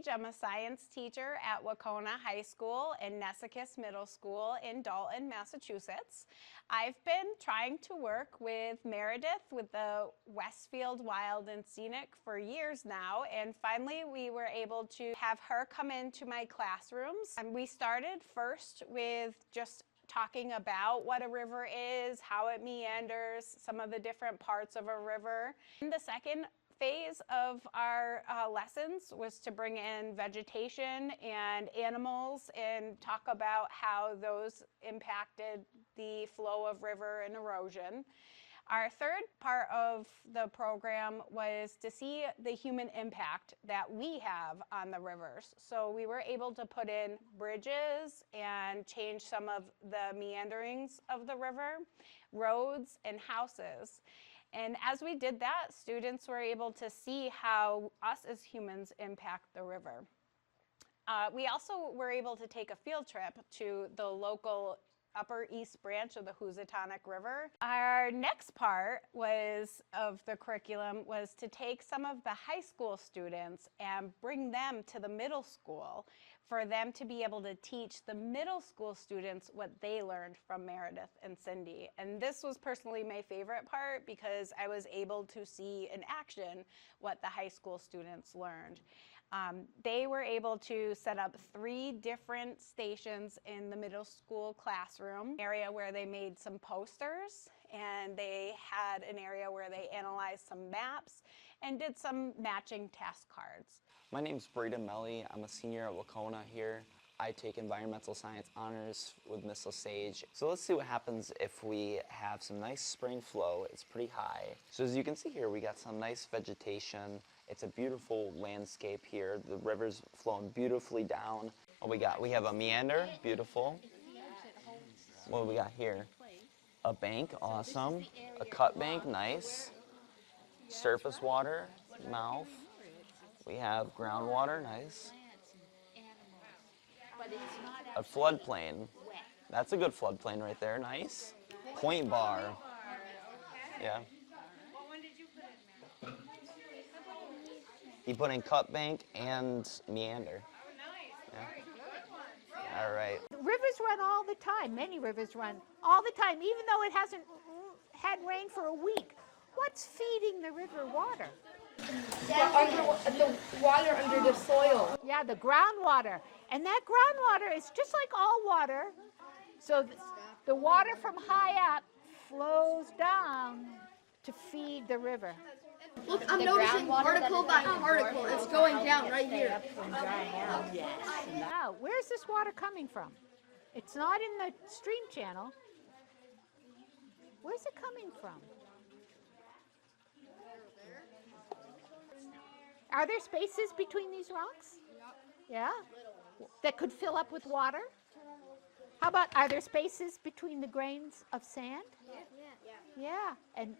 Sage. I'm a science teacher at Wacona High School and Nessacus Middle School in Dalton, Massachusetts. I've been trying to work with Meredith with the Westfield Wild and Scenic for years now, and finally we were able to have her come into my classrooms. And we started first with just talking about what a river is, how it meanders, some of the different parts of a river. And the second phase of our lessons was to bring in vegetation and animals and talk about how those impacted the flow of river and erosion. Our third part of the program was to see the human impact that we have on the rivers. So we were able to put in bridges and change some of the meanderings of the river, roads and houses. And as we did that, students were able to see how us as humans impact the river. We also were able to take a field trip to the local Upper East Branch of the Housatonic River. Our next part of the curriculum was to take some of the high school students and bring them to the middle school for them to be able to teach the middle school students what they learned from Meredith and Cindy. And this was personally my favorite part because I was able to see in action what the high school students learned. They were able to set up 3 different stations in the middle school classroom, area where they made some posters, and they had an area where they analyzed some maps and did some matching task cards. My name's Braden Melly. I'm a senior at Wacona here. I take environmental science honors with Miss Sage. So let's see what happens if we have some nice spring flow. It's pretty high. So as you can see here, we got some nice vegetation. It's a beautiful landscape here. The river's flowing beautifully down. What we got? We have a meander, beautiful. What do we got here? A bank, awesome. A cut bank, nice. Surface water, mouth. We have groundwater, nice. A floodplain. That's a good floodplain right there, nice. Point bar. Yeah. He put in cut bank and meander. Yeah. All right. Rivers run all the time. Many rivers run all the time, even though it hasn't had rain for a week. What's feeding the river water? The water under the soil. Yeah, the groundwater. And that groundwater is just like all water. So the water from high up flows down to feed the river. Look, I'm noticing particle by particle. It's going down right here. Now, where's this water coming from? It's not in the stream channel. Where's it coming from? Are there spaces between these rocks? Yeah? That could fill up with water? How about, are there spaces between the grains of sand? Yeah. And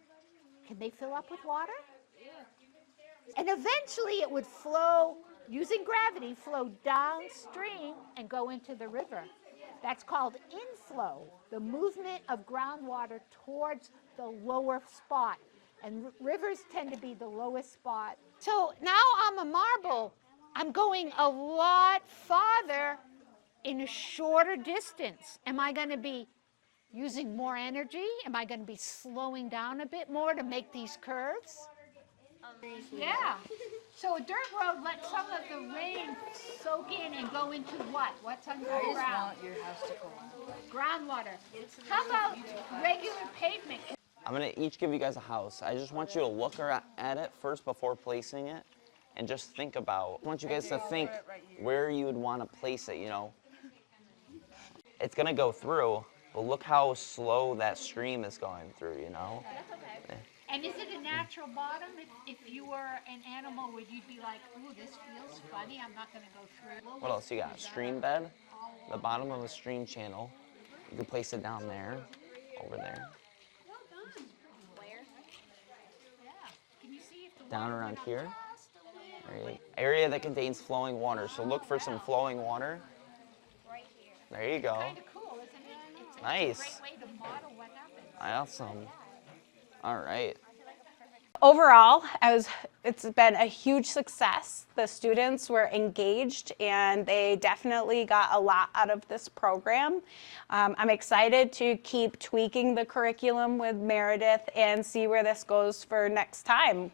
can they fill up with water? Yeah. And eventually it would flow, using gravity, flow downstream and go into the river. That's called inflow, the movement of groundwater towards the lower spot. And rivers tend to be the lowest spot. So now I'm a marble. I'm going a lot farther in a shorter distance. Am I going to be using more energy? Am I going to be slowing down a bit more to make these curves? Yeah. So a dirt road lets some of the rain soak in and go into what? What's under the ground? I just want your house to go on. Groundwater. How about regular pavement? I'm gonna each give you guys a house. I just want you to look at it first before placing it and just think about, I want you guys to think where you would want to place it, you know. It's gonna go through, but look how slow that stream is going through, you know. That's okay. And is it a natural bottom? If you were an animal, would you be like, ooh, this feels funny, I'm not going to go through? What else you got? Stream bed, the bottom of a stream channel. You can place it down there, over there. Well done. Where? Yeah. Can you see if the Down around here. Area that contains flowing water. So look for some flowing water. Right here. There you go. Kind of cool, isn't it? It's Nice. a great way to model what happens. Awesome. All right. Overall, it's been a huge success. The students were engaged and they definitely got a lot out of this program. I'm excited to keep tweaking the curriculum with Meredith and see where this goes for next time.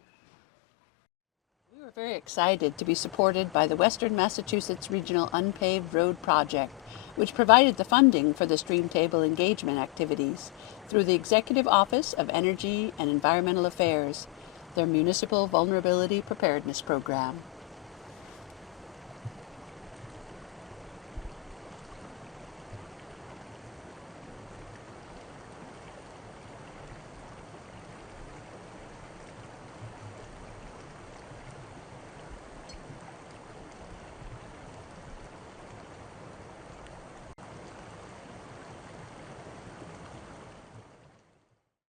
We were very excited to be supported by the Western Massachusetts Regional Unpaved Road Project, which provided the funding for the stream table engagement activities through the Executive Office of Energy and Environmental Affairs, their Municipal Vulnerability Preparedness Program.